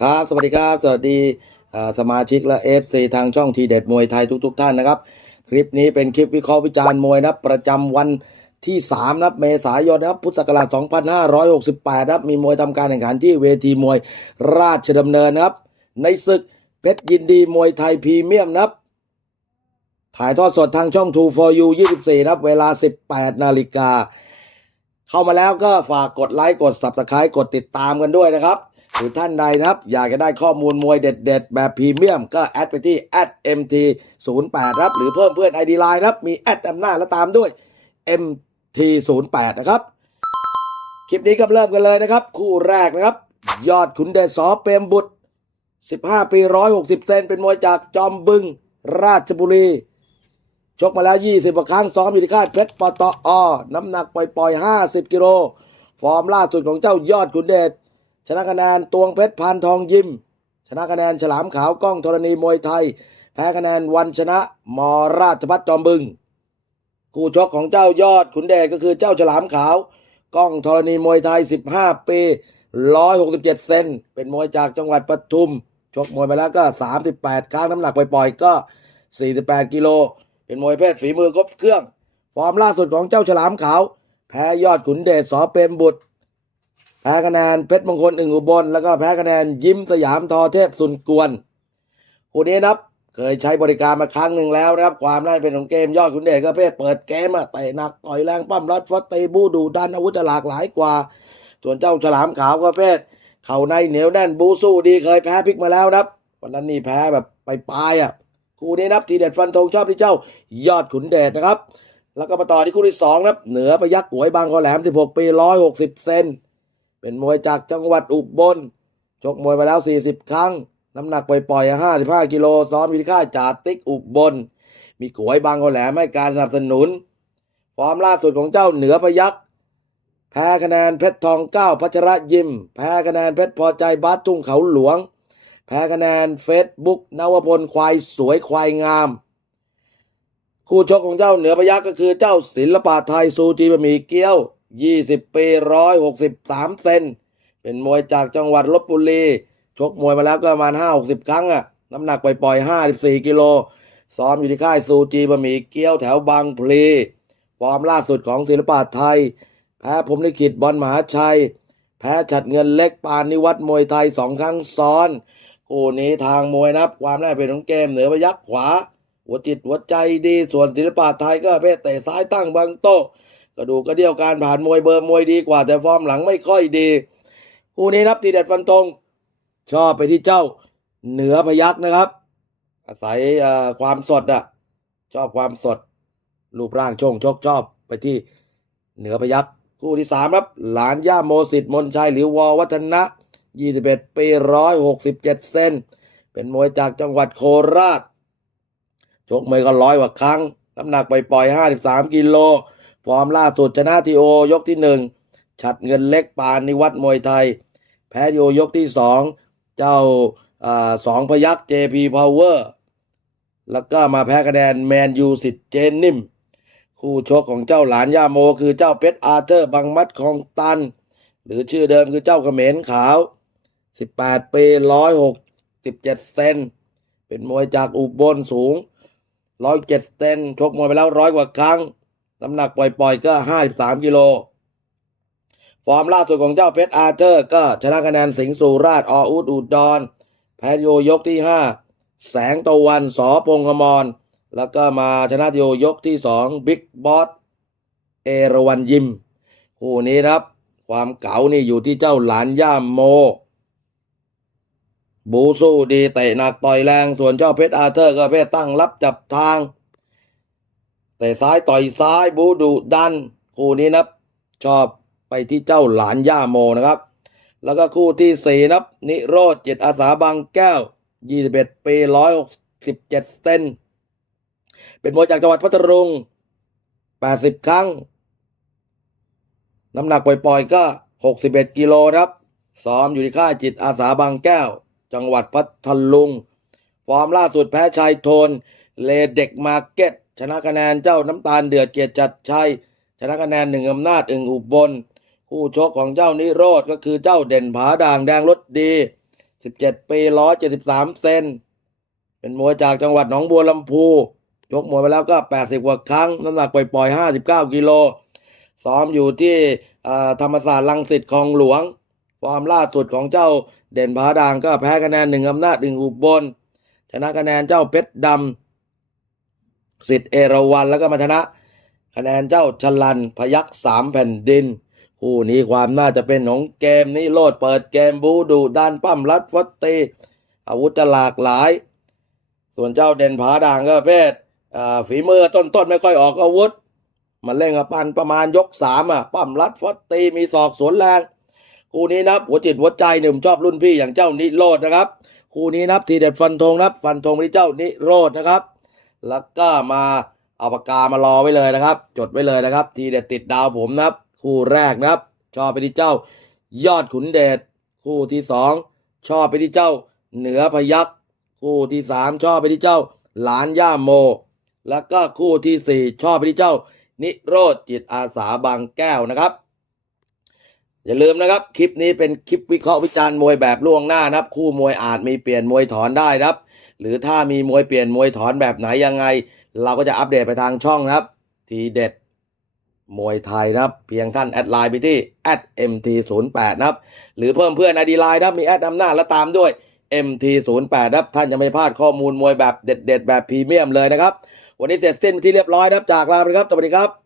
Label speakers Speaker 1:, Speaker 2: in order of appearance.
Speaker 1: ครับ สวัสดีครับ สวัสดีสมาชิกและ FC ทางช่องทีเด็ดมวยไทยทุกๆท่านนะครับ คลิปนี้เป็นคลิปวิเคราะห์วิจารณ์มวยนับประจำวันที่3นะครับเมษายนนะครับพุทธศักราช2568นะครับมีมวยทำการแข่งขันที่เวทีมวยราชดำเนินนะครับ ในศึกเพชรยินดีมวยไทยพรีเมียมนะครับถ่ายทอดสดทางช่อง2 for you 24นะครับเวลา 18 นาฬิกา เข้ามาแล้วก็ฝากกดไลค์กด subscribe กดติดตามกันด้วยนะครับ หรือท่านใดนะครับ อยากจะได้ข้อมูลมวยเด็ด ๆ แบบพรีเมียม ก็แอดไปที่ @mt 0 8 ครับ หรือเพิ่มเพื่อน ID Line นะครับ มีแอดนำหน้าแล้วตามด้วย mt 0 8 นะครับ คลิปนี้ก็เริ่มกันเลยนะครับ คู่แรกนะครับ ยอดขุนเดชสอเปรมบุตร 15 ปี 160 เซนเป็นมวยจากจอมบึงราชบุรี ชกมาแล้ว 20กว่าครั้งซ้อมอยู่ที่ค่ายเพชรปตอ น้ำหนักปล่อยๆ 50 กิโล ฟอร์มล่าสุดของเจ้ายอดขุนเดช ชนะคะแนนตวงเพชรพานทองยิม ชนะคะแนนฉลามขาวกล้องธรณีมวยไทย แพ้คะแนนวันชนะมราชพัฒจอมบึง คู่ชกของเจ้ายอดขุนเดชก็คือเจ้าฉลามขาวกล้องธรณีมวยไทย 15 ปี 167 เซน เป็นมวยจากจังหวัดปทุม ชกมวยมาแล้วก็ 38 ครั้งน้ำหนักปล่อยๆก็ 48 กิโล เป็นมวยเพศฝีมือครบเครื่อง ฟอร์มล่าสุดของเจ้าฉลามขาว แพ้ยอดขุนเดชสอเปรมบุตร แพ้คะแนนเพชรมงคลอึ่งอุบลแล้วก็แพ้คะแนนยิ้มสยามทอเทพสุนกวนคู่นี้นับเคยใช้บริการมาครั้งหนึ่งแล้วนะครับ ความได้เป็นของเกมยอดขุนเดชก็เพศเปิดเกมอะเตะหนักต่อยแรงปั้มรัดฟัดตีบูดูดันอาวุธหลากหลายกว่า ส่วนเจ้าฉลามขาวก็เพศเข่าในเหนียวแน่นบูสู้ดีเคยแพ้พลิกมาแล้วนะครับ วันนั้นนี่แพ้แบบไปปลายอะคู่นี้นับทีเด็ดฟันธงชอบที่เจ้ายอดขุนเดชนะครับ แล้วก็มาต่อที่คู่ที่สองนะครับ เหนือพยักหวยบางคอแหลม 16 ปี 160 เซน เป็นมวยจากจังหวัดอุบล ชกมวยมาแล้ว 40 ครั้ง น้ำหนักปล่อยๆ55 กิโล ซ้อมอยู่ที่ค่ายจ่าติ๊กอุบล มีกวยบางคอแหลมให้การสนับสนุน ฟอร์มล่าสุดของเจ้าเหนือพยักแพ้คะแนนเพชรทองเก้าพัชระยิม แพ้คะแนนเพชรพอใจบาสทุ่งเขาหลวง แพ้คะแนนเฟซบุ๊กนวพลควายสวยควายงาม คู่ชกของเจ้าเหนือพยักก็คือเจ้าศิลปะไทยซูจีบะหมี่เกี๊ยว 20 ปี163 เซน เป็นมวยจากจังหวัดลบบุรี ชกมวยมาแล้วก็ประมาณ 5-60 ครั้งอะน้ำหนักปล่อยๆ54 กิโล ซ้อมอยู่ที่ค่ายซูจีบะหมี่เกี๊ยวแถวบางพลี ฟอร์มล่าสุดของศิลปะไทย แพ้ผมลิขิตบอลมหาชัย แพ้ฉัดเงินเล็กปานนิวัฒน์มวยไทยสองครั้งซ้อนคู่นี้ทางมวยนับ ความได้เป็นของเกมเหนือพยักขวา หัวจิตหัวใจดีส่วนศิลปะไทยก็เพศเตะซ้ายตั้งบางโต๊ะ กระดูกกระเดี่ยวการผ่านมวยเบอร์มวยดีกว่า แต่ฟอร์มหลังไม่ค่อยดี คู่นี้นับทีเด็ดฟันธงชอบไปที่เจ้าเหนือพยักนะครับ อาศัยความสดอะชอบความสด รูปร่างช่งชกชอบไปที่เหนือพยักคู่ที่สามครับ หลานย่าโมสิทธิ์มนชัยหรือวอวัฒนะ21ปี167เซนเป็นมวยจากจังหวัดโคราชชกมวยก็ร้อยกว่าครั้ง น้ำหนักไปปล่อยๆ53กิโล ฟอร์มล่าสุดชนะทีโอยกที่หนึ่งฉัดเงินเล็กปานนิวัฒน์มวยไทย แพ้ทีโอยกที่สองเจ้าอสองพยักษ์ JP Power แล้วก็มาแพ้คะแนนแมนยูสิทธิ์เจนนิ่มคู่ชกของเจ้าหลานย่าโม คือเจ้าเพชรอาร์เธอร์บังมัดของตัน หรือชื่อเดิมคือเจ้าเขมรขาว 18 ปี 167 เซน เป็นมวยจากอุบลสูง 107 เซน ชกมวยไปแล้วร้อยกว่าครั้ง น้ำหนักปล่อยๆ ก็53กิโล ฟอร์มล่าสุดของเจ้าเพชรอาร์เธอร์ ก็ชนะคะแนนสิงห์สุราชออุดอุดร แพ้โยยกที่5แสงตะวันสอพงษ์ขมร แล้วก็มาชนะโยยกที่2บิ๊กบอสเอราวันยิม คู่นี้ครับ ความเก๋านี่อยู่ที่เจ้าหลานย่ามโม บูสู้ดีเตะหนักต่อยแรง ส่วนเจ้าเพชรอาร์เธอร์ ก็เพชรตั้งรับจับทาง เตะซ้ายต่อยซ้ายบูดุดันคู่นี้นะชอบไปที่เจ้าหลานย่าโมนะครับ แล้วก็คู่ที่สี่นับ นิโรธจิตอาสาบางแก้ว 21 ปี 167 เซนเป็นมวยจากจังหวัดพัทลุง 80 ครั้ง น้ำหนักปล่อยๆก็ 61 กิโลครับ ซ้อมอยู่ที่ค่ายจิตอาสาบางแก้ว จังหวัดพัทลุง ฟอร์มล่าสุดแพ้ชัยโทน เลเด็กมาเก็ต ชนะคะแนนเจ้าน้ำตาลเดือดเกียรติจัดชัยชนะคะแนนหนึ่งอำนาจอึ่งอุบล คู่ชกของเจ้านิโรธก็คือเจ้าเด่นผาด่างแดงรถดีสิบเจ็ดปีร้อเจ็ดสิบสามเซน เป็นมวยจากจังหวัดหนองบัวลำพูยกมวยไปแล้วก็แปดสิบกว่าครั้ง น้ำหนักปล่อยๆห้าสิบเก้ากิโล ซ้อมอยู่ที่ธรรมศาสตร์ลังสิตคลองหลวงฟอร์มล่าสุดของเจ้าเด่นผาด่างก็แพ้คะแนนหนึ่งอำนาจหนึ่งอุบลชนะคะแนนเจ้าเพชรดำ สิทธิ์เอราวันแล้วก็มาชนะ คะแนนเจ้าชลันพยักสามแผ่นดิน คู่นี้ความน่าจะเป็นของเกมนี้โลดเปิดเกมบูดูด้านปั้มรัดฟัดตีอาวุธจะหลากหลาย ส่วนเจ้าเด่นผาด่างก็ประเพศอ่าฝีมือต้นๆไม่ค่อยออกอาวุธ มันเล่นกับปันประมาณยกสามอะปั้มรัดฟัดตีมีศอกสวนแรงคู่นี้นับหัวจิตหัวใจหนึ่งชอบรุ่นพี่อย่างเจ้านิโรดนะครับ คู่นี้นับทีเด็ดฟันธงนับ ฟันธงไปที่เจ้านิโรดนะครับ แล้วก็มาเอาปากกามารอไว้เลยนะครับ จดไว้เลยนะครับ ทีเด็ดติดดาวผมนะครับ คู่แรกนะครับ ชอบไปที่เจ้า ยอดขุนเดชคู่ที่สองชอบไปที่เจ้า เหนือพยักคู่ที่สามชอบไปที่เจ้า หลานย่าโม แล้วก็คู่ที่สี่ชอบไปที่เจ้า นิโรธจิตอาสาบางแก้วนะครับอย่าลืมนะครับคลิปนี้เป็นคลิปวิเคราะห์วิจารณ์มวยแบบล่วงหน้านะครับ คู่มวยอาจมีเปลี่ยนมวยถอนได้นะครับ หรือถ้ามีมวยเปลี่ยนมวยถอนแบบไหนยังไง เราก็จะอัปเดตไปทางช่องนะครับ ทีเด็ดมวยไทยนะครับ เพียงท่านแอดไลน์ไปที่ @mt08 นะครับ หรือเพิ่มเพื่อนไอดีไลน์นะครับ มีแอดนำน้าและตามด้วย MT08 นะครับ ท่านจะไม่พลาดข้อมูลมวยแบบเด็ด ๆ แบบพรีเมียมเลยนะครับ วันนี้เสร็จสิ้นที่เรียบร้อยนะครับจากลาไปครับสวัสดีครับ